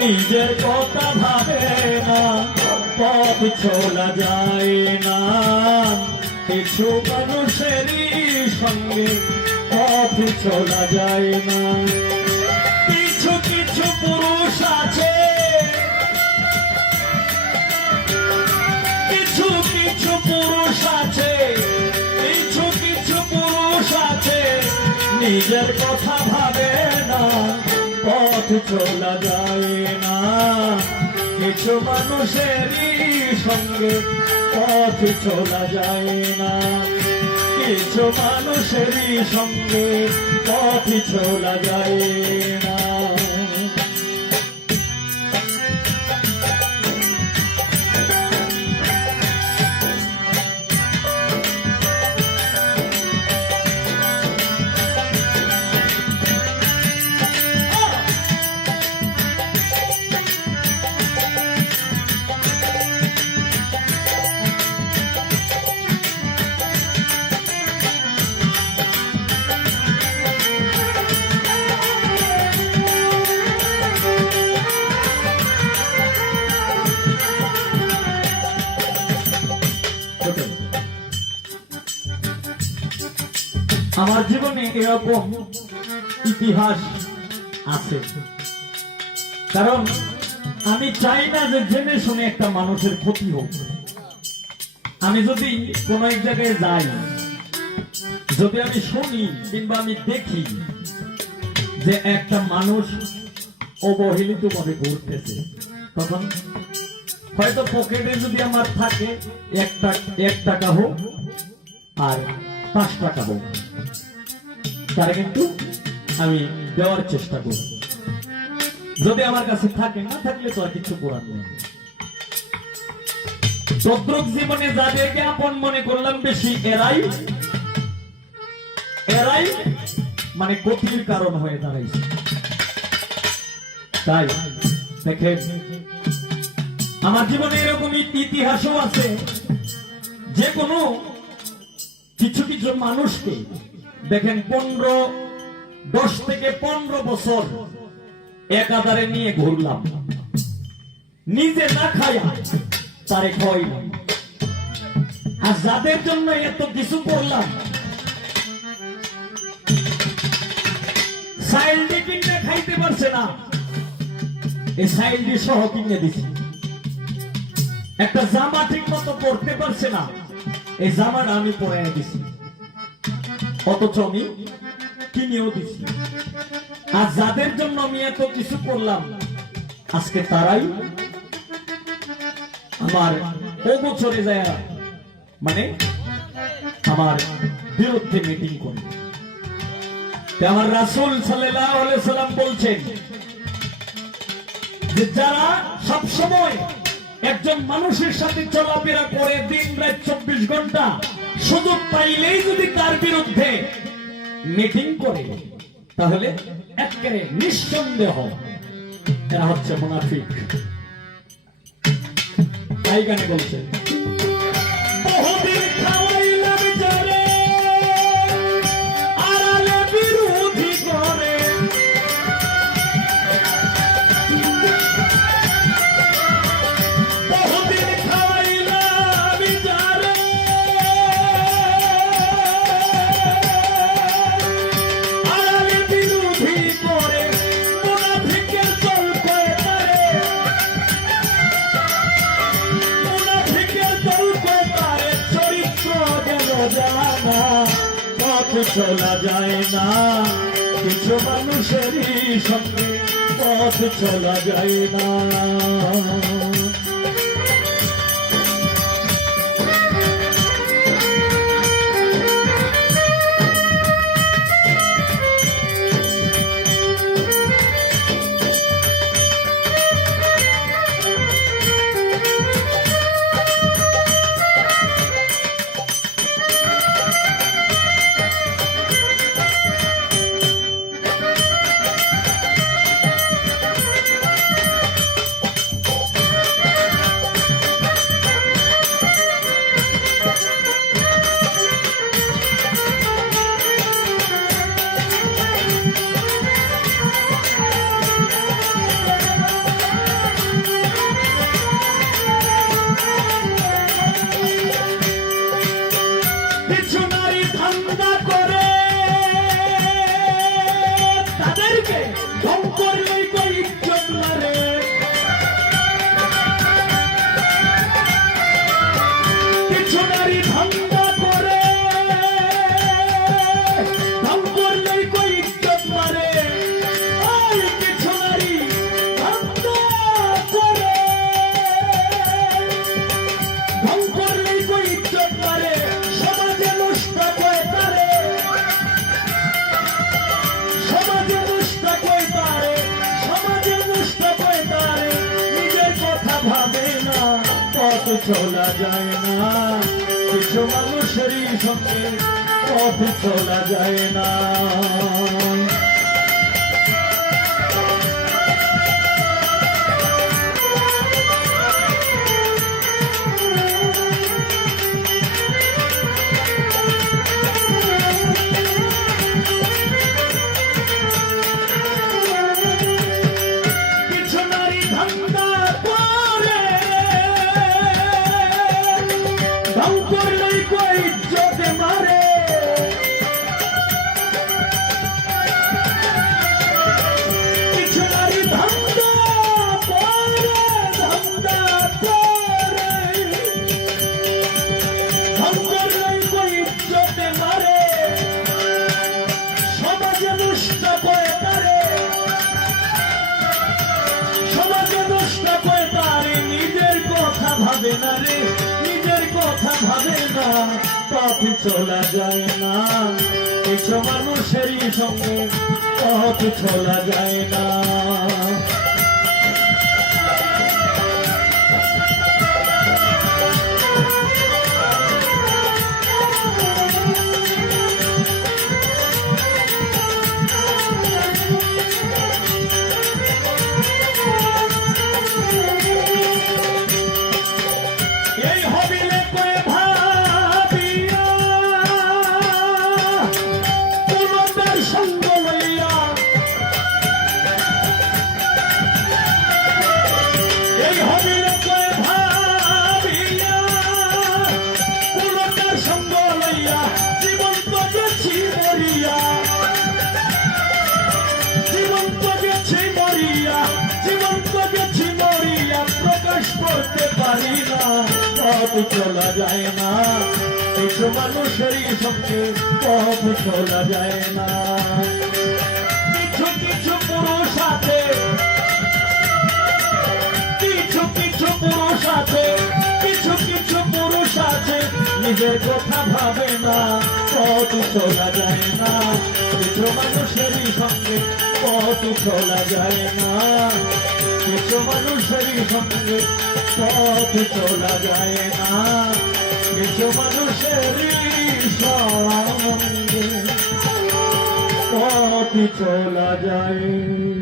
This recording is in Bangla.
নিজের কথা ভাবে না, পথ চলা যায় না। কিছু মানুষেরই সঙ্গে পথ চলা যায় না। কিছু কিছু পুরুষ আছে, কিছু কিছু পুরুষ আছে, কিছু কিছু পুরুষ আছে, নিজের কথা ভাবে না, পথ চলা যায় না। কিছু মানুষেরই সঙ্গে পথ চলা যায় না। কিছু মানুষেরই সঙ্গে পথ চলা যায় না। আমার জীবনে এরকম ইতিহাস আছে, কারণ আমি চাই না যে জেনে শুনে একটা মানুষের ক্ষতি হোক। আমি যদি কোন এক জায়গায় যাই, যদি আমি শুনি কিংবা আমি দেখি যে একটা মানুষ অবহেলিত ভাবে ঘুরতেছে, তখন হয়তো পকেটে যদি আমার থাকে 1 টাকা হোক আর 5 টাকা হোক, তারা কিন্তু আমি দেওয়ার চেষ্টা করব। যদি আমার কাছে থাকে, না থাকলে তো আর কিছু করার নেই। তদ্রুপ জীবনে যাদেরকে আপন মনে করলাম বেশি, এরাই মানে ক্ষতির কারণ হয়ে দাঁড়াইছে। তাই দেখেন, আমার জীবনে এরকম ইতিহাসও আছে, যে কোনো কিছু কিছু মানুষকে দেখেন 10 থেকে 15 বছর একাধারে নিয়ে ঘুরলাম, নিজে না খায়া তারে খাওয়াইলাম। আর যাদের জন্য এত কিছু করলাম, সাইলডি কিনে খাইতে পারছে না, এই সাইলডি সহ কিনে দিছি। একটা জামা ঠিক মতো পরতে পারছে না, এই জামাটা আমি পরাইয়া দিছি, অথচ আমি কিনেও দিছি। আর যাদের জন্য আমি এত কিছু করলাম, আজকে তারাই আমার অগোচরে যায়, মানে আমার বিরুদ্ধে মিটিং করে। আমার রাসূল সাল্লাল্লাহু আলাইহি সাল্লাম বলছেন যে যারা সব সময় একজন মানুষের সাথে চলাফেরা করে দিন রাত 24 ঘন্টা, সুযোগ পাইলেই যদি তার বিরুদ্ধে মিটিং করে, তাহলে একেবারে নিঃসন্দেহ এরা হচ্ছে মুনাফিক। তাই গানে বলছে, বহুদিন খাওয়াইলাম যারে, আড়ালে বিরোধী করে। বহুদিন খাওয়াইলাম যারে, আড়ালে বিরোধী করে। মুনাফিকের দল করে তারে, মুনাফিকের দল করে তারে। চরিত্র গেল জানা, পথ চলা যায় না। কিছু মানুষেরই সঙ্গে পথ চলা যায় না। চলা যায় না, কিছু মানুষেরই সঙ্গে পথ চলা যায় না। ভাবে না রে, নিজের কথা ভাবে না, পথ চলা যায় না, কিছু মানুষেরই সঙ্গে পথ চলা যায় না। করতে পারি না, পথ চলা যায় না, কিছু মানুষেরই সঙ্গে পথ চলা যায় না। কিছু কিছু পুরুষ আছে, কিছু কিছু পুরুষ আছে, কিছু কিছু পুরুষ আছে, নিজের কথা ভাবে না, পথ চলা যায় না, কিছু মানুষেরই সঙ্গে পথ চলা যায় না, কিছু মানুষেরই সঙ্গে পথ চলা যায় না, কিছু মানুষেরই সঙ্গে পথ চলা যায়।